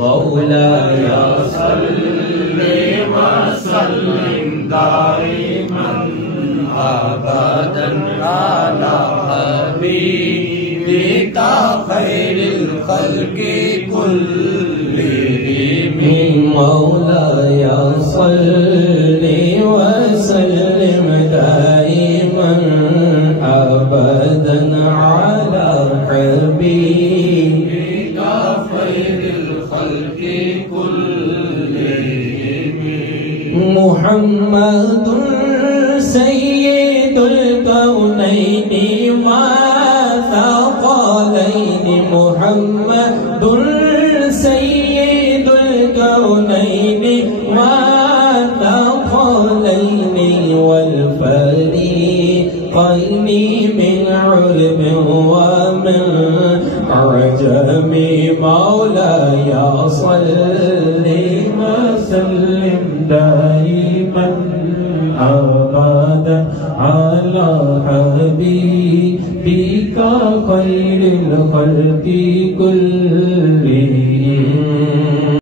मौलाया सल्ले व सल्लिम दाइमन अबदन अला हबीबिका खैरिल खल्क़ि कुल्लिहिम मौलाया सल्ले व सल्लिम दाइमन अबदन अला हबीबिका खैरिल खल्क़ि कुल्लिहिम मुहम्मदुन सय्यिदुल कौनैनि व सक़लैनि मुहम्मदुन सय्यिदुल कौनैनि व सक़लैनि वल फरीक़ैनि मिन उर्ब व मिन अजम मौलाया सल्लि व सल्लिम दाइमन अबदन अला हबीबिका खैरिल खल्क़ि कुल्लिहिम।